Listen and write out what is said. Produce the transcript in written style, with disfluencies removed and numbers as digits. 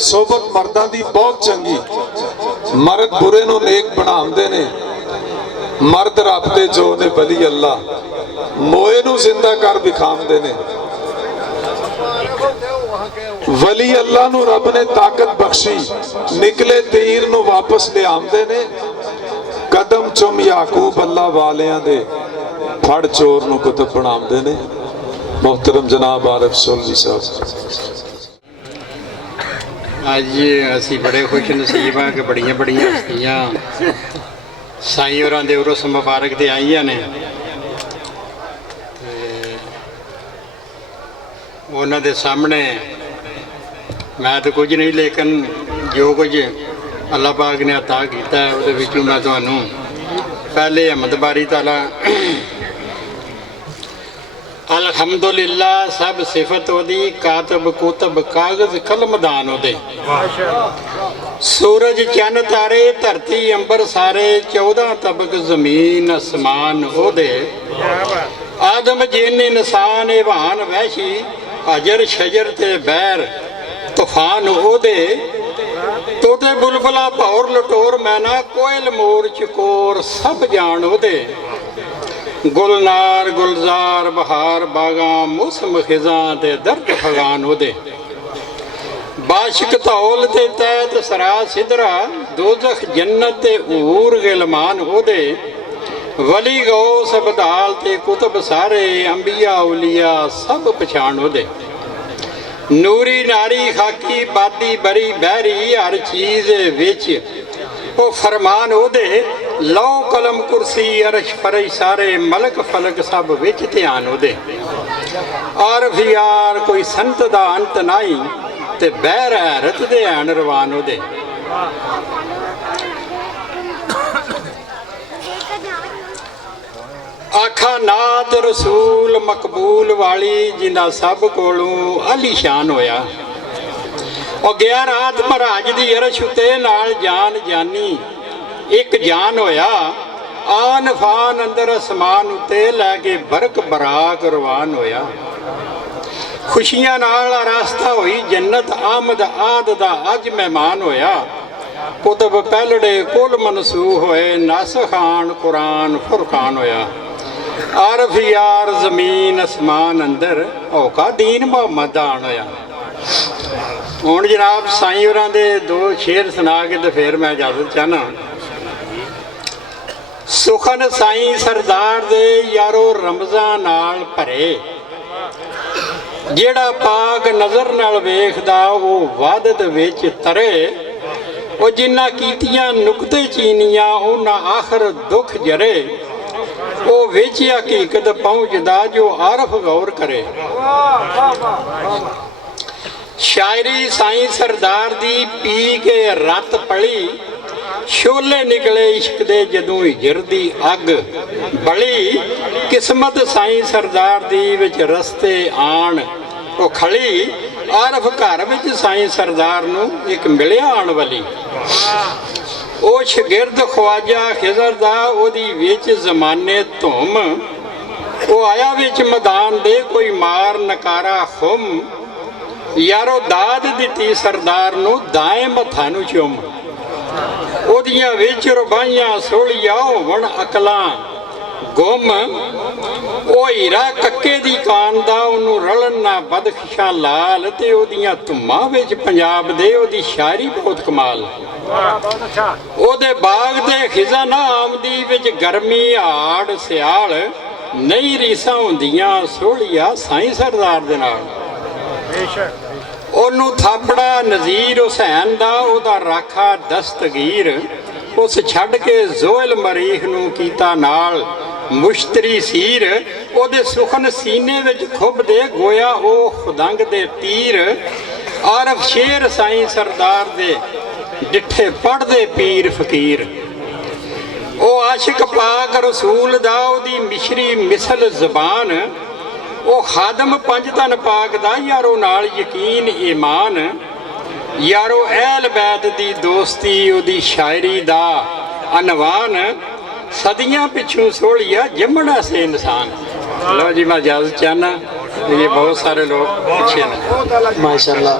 सोबत मर्दां दी बहुत चंगी। मर्द बुरे नूं नेक बनाउंदे ने, मर्द रब दे जो ने वली अल्लाह मोए नूं जिंदा कर विखाउंदे ने। वली अल्लाह नूं रब ने ताकत बख्शी, निकले तीर नूं वापस ले आउंदे ने। कदम चुम याकूब अल्लाह वालियां दे, फड़ चोर नूं कुतुब बनाउंदे ने। मोहतरम जनाब आरिफ सोलवी साहब, अज असी बड़े खुश नसीब हाँ कि बड़िया बड़िया हस्तियाँ साईं होरां दे उरस मुबारक ते आईयां ने। उन्हां दे सामने मैं तो कुछ नहीं, लेकिन जो कुछ अल्लाह पाक ने अता किया है उहदे विचों मैं तुहानूं पहले अहमदबारी ताला अलहमदुलिल्लाह सब सिफत ओदी, कातब कुतब कागज कलमदान ओदे। सूरज चन्न तारे धरती अंबर सारे, 14 तबक जमीन आसमान ओदे। आदम जिन इंसान एवान वैशी, अजर शजर ते बैर तूफान ओदे। तोते बुलबुला भौर लटोर मैना, कोयल मोर चकोर सब जान ओदे। गुलनार गुलजार बहार बागा, मौसम खिजा ते दर्द फगान ओदे। बाशिक धौल ते तैत सरा सिदरा, दोजख जन्नत ते ऊर गिलमान ओदे। वली गौ सब दाल ते कुतब सारे, अंबिया उलिया सब पछाण ओदे। नूरी नारी खाकी बादी बरी बहरी, हर चीज विच ओ फरमान ओदे। लौ कलम कुर्सी अरश फरश सारे, मलक फलक सब विच ध्यान ओदे। आरफ यार कोई संत दा अंत नाई, ते बैर हैरत दे हैन रवान ओदे। आखा नात रसूल मकबूल वाली, जिन्ना सब कोलों आलीशान होया। और गया रात महाराज दी अरश उते नाल जान जानी, एक जान होया। आन फान अंदर आसमान उते लैके बरक बराक रवान होया। खुशियां नाल रास्ता होई जन्नत, आमद आद दा अज मेहमान होया। कुतब पहलड़े कुल मनसूख होए, नस खान कुरान फुरकान होया। आरफ यार जमीन आसमान अंदर, औका दीन मोहम्मद दान होया। हुण जनाब साईं होरां दे दो शेर सुना के तो फिर मैं इजाजत चाहना। सुखन साईं सरदार दे यारो रमज़ां नाल भरे, जेड़ा पाक नज़र नाल वेखदा वो वादत विच तरे। वो जिन्ना कीतियां नुकते चीनियां, उन्ना आखिर दुख जरे। वो विच हकीकत पहुँचदा जो आरफ गौर करे। शायरी साईं सरदार दी पी के रत पली, शोले निकले इश्क दे जदों हिजर दी अग बली। किस्मत साईं सरदार दी विच रस्ते आन ओ खड़ी, आरफ घर विच साईं सरदार नूं एक मिलिया आण वाली। ओ शगिरद ख्वाजा खिजर दा, ओदी विच जमाने धुम। ओ आया विच मैदान दे कोई मार नकारा खुम। यारो दाद दिती सरदार नूं दाएं मत्था नूं चुम। ओदियां विच रुबाइयां सोहलिया होवण अकलां गुम। ओ हीरा कक्के दी कान दा, ओनूं रलन ना बदखशा लाल। ते ओदियां धुम्मां विच पंजाब दे ओदी शायरी बहुत कमाल। ओदे बाग दे खिजा ना आमदी, विच गर्मी हाड़ सियाल। नहीं रीसां हुंदियां सोहलिया साईं सरदार दे नाल। ओनू थापड़ा नज़ीर हुसैन दा, ओदा राखा दस्तगीर। उस छड़ के जोयल मरीख नू कीता नाल मुश्तरी सीर। ओदे सुखन सीने विच खुबदे, गोया ओ खुदंग दे तीर। आरफ शेर साईं सरदार दे, डिठे पढ़दे पीर फकीर। ओ आशिक पाक रसूल दा, ओदी मिशरी मिसल जबान। ਉਹ ਖਾਦਮ ਪੰਜ ਧਨ ਪਾਕ ਦਾ, ਯਾਰੋ ਨਾਲ ਯਕੀਨ ਈਮਾਨ। ਯਾਰੋ ਅਹਿਲ ਬੈਤ ਦੀ ਦੋਸਤੀ, ਉਹਦੀ ਸ਼ਾਇਰੀ ਦਾ ਅਨਵਾਨ। सदियां पिछू सोहलिया जमना से इंसान। लो जी मैं इजाजत चाहना, ये बहुत सारे लोग पीछे हैं माशाल्लाह।